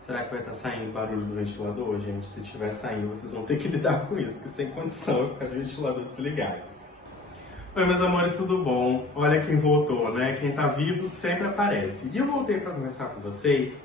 Será que vai estar saindo barulho do ventilador, gente? Se estiver saindo, vocês vão ter que lidar com isso, porque sem condição vai ficar de ventilador desligado. Oi, meus amores, tudo bom? Olha quem voltou, né? Quem tá vivo sempre aparece. E eu voltei para conversar com vocês,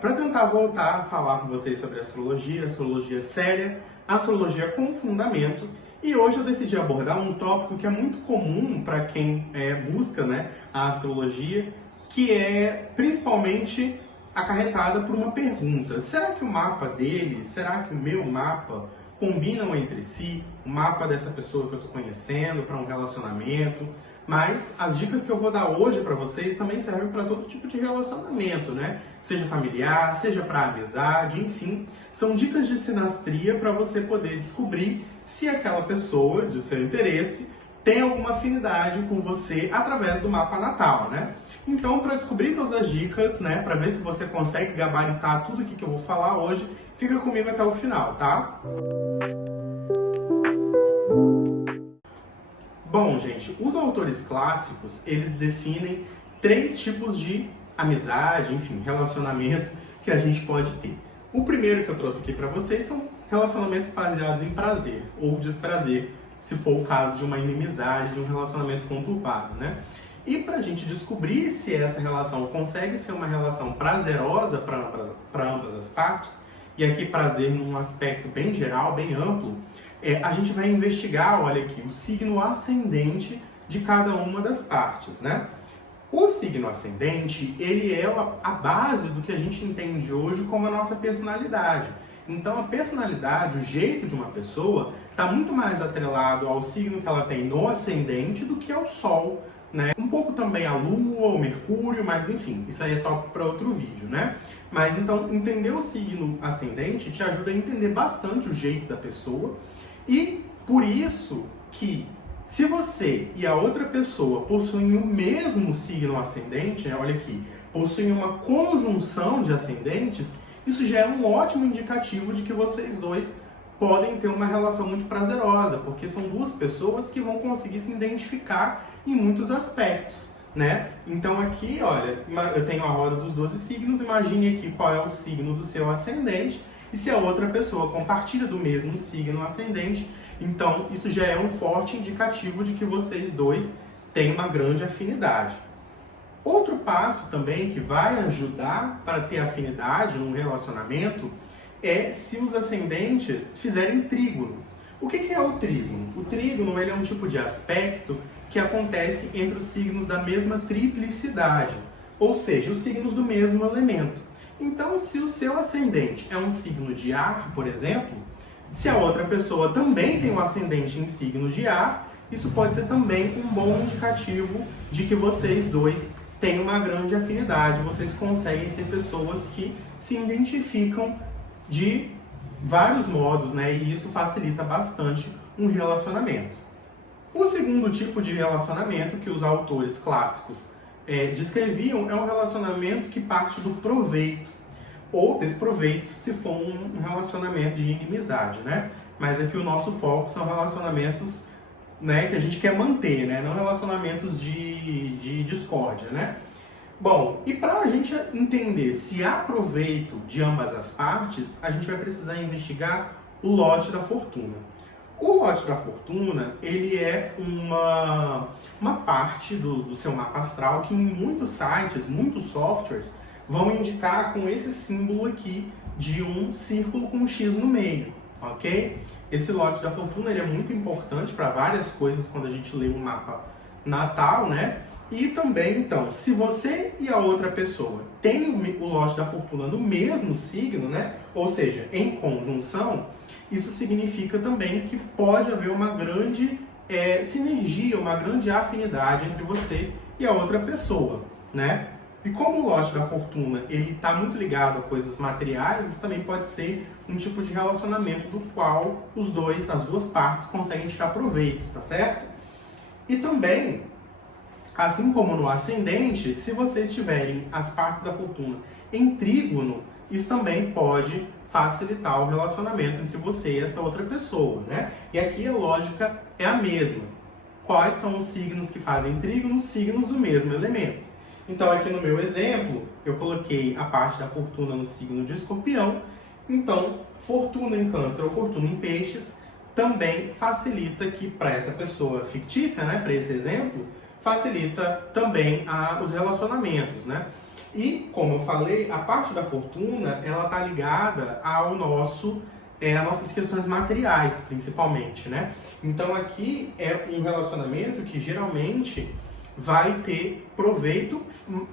para tentar voltar a falar com vocês sobre astrologia séria, astrologia com fundamento. E hoje eu decidi abordar um tópico que é muito comum para quem busca, né, a astrologia, que é principalmente acarretada por uma pergunta: será que o mapa dele, será que o meu mapa combinam entre si, o mapa dessa pessoa que eu estou conhecendo para um relacionamento? Mas as dicas que eu vou dar hoje para vocês também servem para todo tipo de relacionamento, né? Seja familiar, seja para amizade, enfim. São dicas de sinastria para você poder descobrir se aquela pessoa de seu interesse tem alguma afinidade com você através do mapa natal, né? Então, para descobrir todas as dicas, né, para ver se você consegue gabaritar tudo que eu vou falar hoje, fica comigo até o final, tá? Bom, gente, os autores clássicos, eles definem 3 tipos de amizade, enfim, relacionamento que a gente pode ter. O primeiro que eu trouxe aqui para vocês são relacionamentos baseados em prazer ou desprazer, se for o caso de uma inimizade, de um relacionamento conturbado, né? E para a gente descobrir se essa relação consegue ser uma relação prazerosa para ambas as partes, e aqui prazer num aspecto bem geral, bem amplo, a gente vai investigar, olha aqui, o signo ascendente de cada uma das partes, né? O signo ascendente, ele é a base do que a gente entende hoje como a nossa personalidade. Então, a personalidade, o jeito de uma pessoa, está muito mais atrelado ao signo que ela tem no ascendente do que ao Sol, né? Um pouco também a Lua, o Mercúrio, mas enfim, isso aí é tópico para outro vídeo, né? Mas então, entender o signo ascendente te ajuda a entender bastante o jeito da pessoa, e por isso que, se você e a outra pessoa possuem o mesmo signo ascendente, né? Olha aqui, possuem uma conjunção de ascendentes, isso já é um ótimo indicativo de que vocês dois podem ter uma relação muito prazerosa, porque são duas pessoas que vão conseguir se identificar em muitos aspectos, né? Então aqui, olha, eu tenho a roda dos 12 signos, imagine aqui qual é o signo do seu ascendente, e se a outra pessoa compartilha do mesmo signo ascendente, então isso já é um forte indicativo de que vocês dois têm uma grande afinidade. Outro passo também que vai ajudar para ter afinidade num relacionamento é se os ascendentes fizerem trígono. O que é o trígono? O trígono, ele é um tipo de aspecto que acontece entre os signos da mesma triplicidade, ou seja, os signos do mesmo elemento. Então, se o seu ascendente é um signo de ar, por exemplo, se a outra pessoa também tem um ascendente em signo de ar, isso pode ser também um bom indicativo de que vocês dois têm uma grande afinidade, vocês conseguem ser pessoas que se identificam de vários modos, né? E isso facilita bastante um relacionamento. O segundo tipo de relacionamento que os autores clássicos descreviam é um relacionamento que parte do proveito ou desproveito, se for um relacionamento de inimizade, né? Mas aqui o nosso foco são relacionamentos, né, que a gente quer manter, né? Não relacionamentos de discórdia, né? Bom, e para a gente entender se há proveito de ambas as partes, a gente vai precisar investigar o lote da fortuna. O lote da fortuna, ele é uma parte do seu mapa astral que em muitos sites, muitos softwares, vão indicar com esse símbolo aqui de um círculo com um X no meio, ok? Esse lote da fortuna, ele é muito importante para várias coisas quando a gente lê um mapa natal, né? E também, então, se você e a outra pessoa têm o lote da fortuna no mesmo signo, né? Ou seja, em conjunção, isso significa também que pode haver uma grande sinergia, uma grande afinidade entre você e a outra pessoa, né? E como o lote da fortuna ele está muito ligado a coisas materiais, isso também pode ser um tipo de relacionamento do qual as duas partes conseguem tirar proveito, tá certo? E também, assim como no ascendente, se vocês tiverem as partes da fortuna em trígono, isso também pode facilitar o relacionamento entre você e essa outra pessoa, né? E aqui a lógica é a mesma. Quais são os signos que fazem trígono? Signos do mesmo elemento. Então aqui no meu exemplo, eu coloquei a parte da fortuna no signo de Escorpião. Então, fortuna em Câncer ou fortuna em Peixes também facilita que para essa pessoa fictícia, né, para esse exemplo, facilita também os relacionamentos, né? E, como eu falei, a parte da fortuna, ela está ligada ao nosso, às nossas questões materiais, principalmente, né? Então, aqui é um relacionamento que geralmente vai ter proveito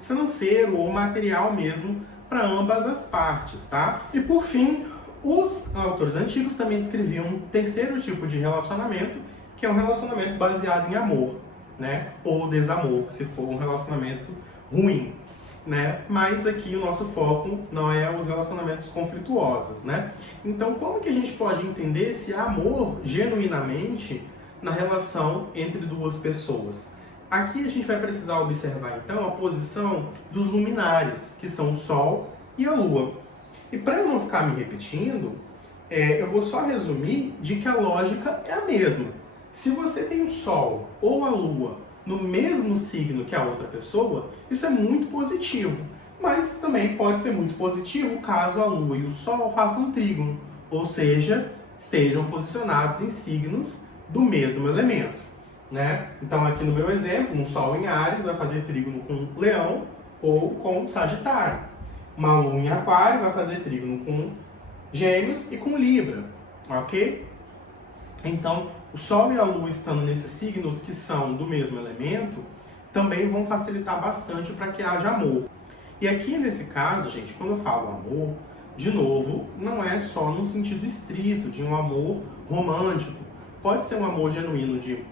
financeiro ou material mesmo para ambas as partes, tá? E, por fim, os autores antigos também descreviam um terceiro tipo de relacionamento, que é um relacionamento baseado em amor, né? Ou desamor, se for um relacionamento ruim, né? Mas aqui o nosso foco não é os relacionamentos conflituosos, né? Então, como que a gente pode entender esse amor genuinamente na relação entre duas pessoas? Aqui a gente vai precisar observar, então, a posição dos luminares, que são o Sol e a Lua. E para eu não ficar me repetindo, eu vou só resumir de que a lógica é a mesma. Se você tem o Sol ou a Lua no mesmo signo que a outra pessoa, isso é muito positivo. Mas também pode ser muito positivo caso a Lua e o Sol façam um trígono, ou seja, estejam posicionados em signos do mesmo elemento, né? Então aqui no meu exemplo, um Sol em Áries vai fazer trígono com Leão ou com Sagitário. Uma Lua em Aquário vai fazer trígono com Gêmeos e com Libra, ok? Então, o Sol e a Lua estando nesses signos que são do mesmo elemento, também vão facilitar bastante para que haja amor. E aqui nesse caso, gente, quando eu falo amor, de novo, não é só num sentido estrito, de um amor romântico. Pode ser um amor genuíno de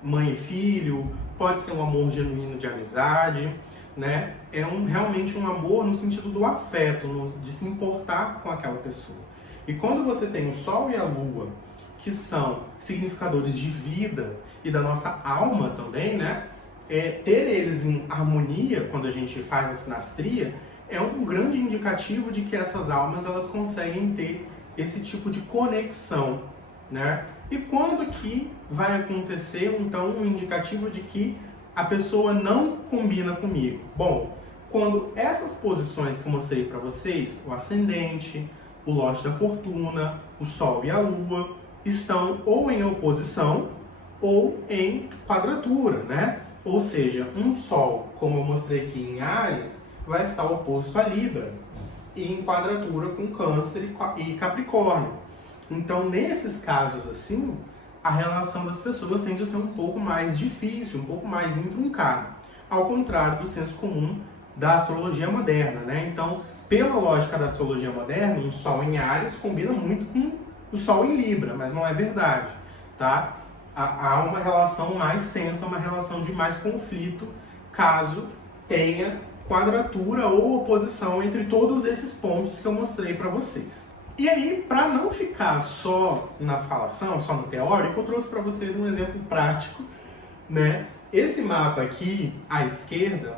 mãe e filho, pode ser um amor genuíno de amizade, né? É realmente um amor no sentido do afeto, de se importar com aquela pessoa. E quando você tem o Sol e a Lua, que são significadores de vida e da nossa alma também, né? Ter eles em harmonia, quando a gente faz a sinastria, é um grande indicativo de que essas almas elas conseguem ter esse tipo de conexão, né? E quando que vai acontecer, então, um indicativo de que a pessoa não combina comigo? Bom, quando essas posições que eu mostrei para vocês, o ascendente, o lote da fortuna, o Sol e a Lua, estão ou em oposição ou em quadratura, né? Ou seja, um Sol, como eu mostrei aqui em Áries, vai estar oposto a Libra e em quadratura com Câncer e Capricórnio. Então, nesses casos assim, a relação das pessoas tende a ser um pouco mais difícil, um pouco mais intrincada, ao contrário do senso comum da astrologia moderna, né? Então, pela lógica da astrologia moderna, um Sol em Áries combina muito com o Sol em Libra, mas não é verdade, tá? Há uma relação mais tensa, uma relação de mais conflito, caso tenha quadratura ou oposição entre todos esses pontos que eu mostrei para vocês. E aí, para não ficar só na falação, só no teórico, eu trouxe para vocês um exemplo prático, né? Esse mapa aqui, à esquerda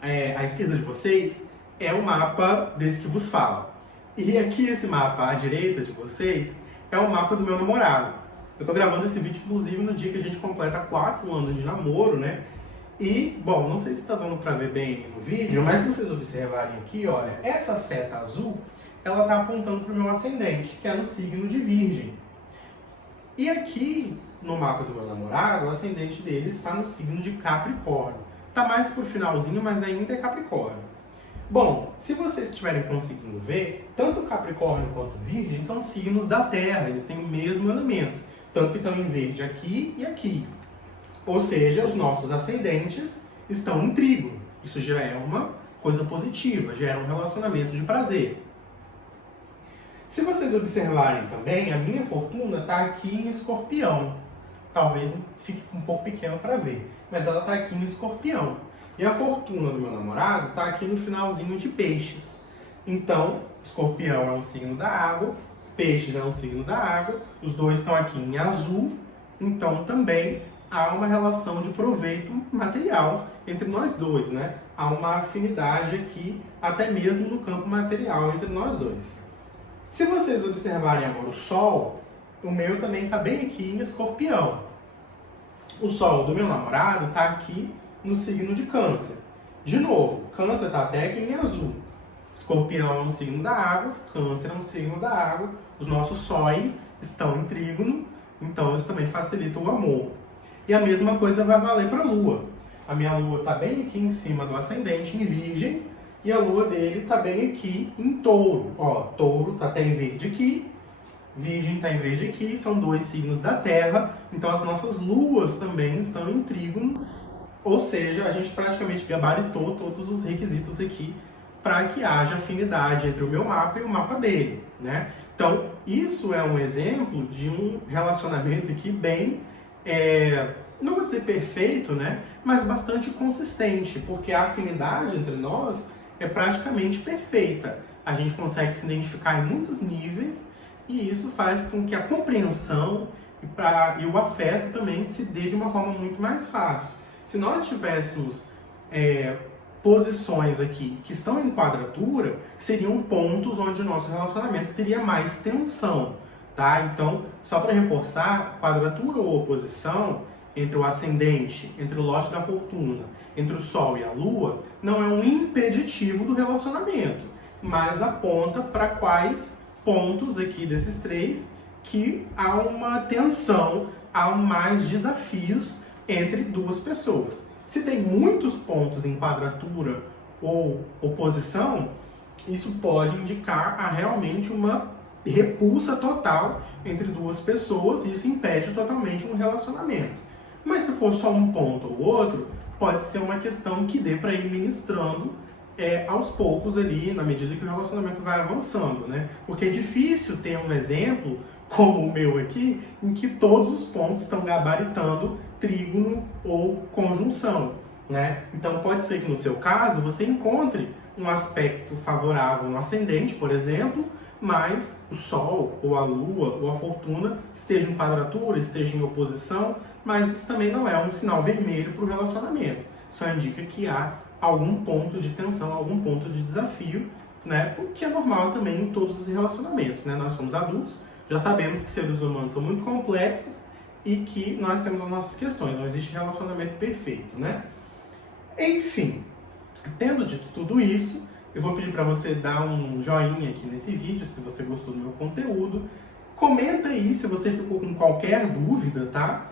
de vocês, é o mapa desse que vos fala. E aqui esse mapa à direita de vocês é o mapa do meu namorado. Eu tô gravando esse vídeo, inclusive, no dia que a gente completa 4 anos de namoro, né? E, bom, não sei se tá dando pra ver bem no vídeo, mas se vocês observarem aqui, olha, essa seta azul, ela tá apontando pro meu ascendente, que é no signo de Virgem. E aqui, no mapa do meu namorado, o ascendente dele está no signo de Capricórnio. Tá mais pro finalzinho, mas ainda é Capricórnio. Bom, se vocês estiverem conseguindo ver, tanto Capricórnio quanto Virgem são signos da Terra, eles têm o mesmo elemento, tanto que estão em verde aqui e aqui. Ou seja, os nossos ascendentes estão em trígono. Isso já é uma coisa positiva, já é um relacionamento de prazer. Se vocês observarem também, a minha fortuna está aqui em Escorpião. Talvez fique um pouco pequeno para ver, mas ela está aqui em Escorpião. E a fortuna do meu namorado está aqui no finalzinho de Peixes. Então, Escorpião é um signo da água, Peixes é um signo da água, os dois estão aqui em azul, então também há uma relação de proveito material entre nós dois, né? Há uma afinidade aqui, até mesmo no campo material entre nós dois. Se vocês observarem agora o Sol, o meu também está bem aqui em Escorpião. O Sol do meu namorado está aqui no signo de Câncer. De novo, Câncer está até aqui em azul. Escorpião é um signo da água, Câncer é um signo da água. Os nossos sóis estão em trígono, então isso também facilita o amor. E a mesma coisa vai valer para a Lua. A minha Lua está bem aqui em cima do ascendente, em Virgem, e a Lua dele está bem aqui em Touro. Ó, Touro está até em verde aqui, Virgem está em verde aqui, são dois signos da Terra, então as nossas Luas também estão em trígono, ou seja, a gente praticamente gabaritou todos os requisitos aqui para que haja afinidade entre o meu mapa e o mapa dele, né? Então, isso é um exemplo de um relacionamento aqui bem, não vou dizer perfeito, né? Mas bastante consistente, porque a afinidade entre nós é praticamente perfeita. A gente consegue se identificar em muitos níveis e isso faz com que a compreensão e o afeto também se dê de uma forma muito mais fácil. Se nós tivéssemos posições aqui que estão em quadratura, seriam pontos onde o nosso relacionamento teria mais tensão, tá? Então, só para reforçar, quadratura ou oposição entre o ascendente, entre o lote da fortuna, entre o Sol e a Lua, não é um impeditivo do relacionamento, mas aponta para quais pontos aqui desses três que há uma tensão, há mais desafios entre duas pessoas. Se tem muitos pontos em quadratura ou oposição, isso pode indicar a realmente uma repulsa total entre duas pessoas e isso impede totalmente um relacionamento. Mas se for só um ponto ou outro, pode ser uma questão que dê para ir ministrando aos poucos ali, na medida que o relacionamento vai avançando, né? Porque é difícil ter um exemplo, como o meu aqui, em que todos os pontos estão gabaritando trígono ou conjunção, né? Então pode ser que no seu caso você encontre um aspecto favorável no ascendente, por exemplo, mas o Sol, ou a Lua, ou a Fortuna esteja em quadratura, esteja em oposição, mas isso também não é um sinal vermelho para o relacionamento. Só indica que há algum ponto de tensão, algum ponto de desafio, né? Porque é normal também em todos os relacionamentos, né? Nós somos adultos, já sabemos que seres humanos são muito complexos e que nós temos as nossas questões, não existe relacionamento perfeito, né? Enfim, tendo dito tudo isso, eu vou pedir para você dar um joinha aqui nesse vídeo, se você gostou do meu conteúdo. Comenta aí se você ficou com qualquer dúvida, tá?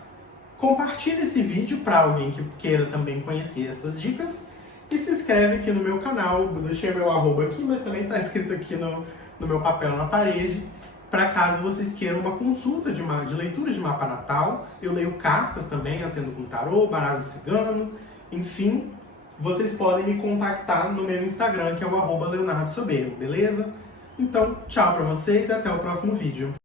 Compartilhe esse vídeo para alguém que queira também conhecer essas dicas. E se inscreve aqui no meu canal, eu deixei meu arroba aqui, mas também está escrito aqui no meu papel na parede, para caso vocês queiram uma consulta de leitura de mapa natal. Eu leio cartas também, atendo com tarô, baralho cigano, enfim, vocês podem me contactar no meu Instagram, que é o @leonardosoberbo, beleza? Então, tchau para vocês e até o próximo vídeo.